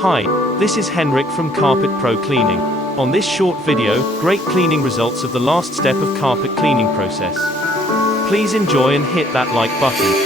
Hi, this is Henrik from Carpet Pro Cleaning. On this short video, great cleaning results of the last step of carpet cleaning process. Please enjoy and hit that like button.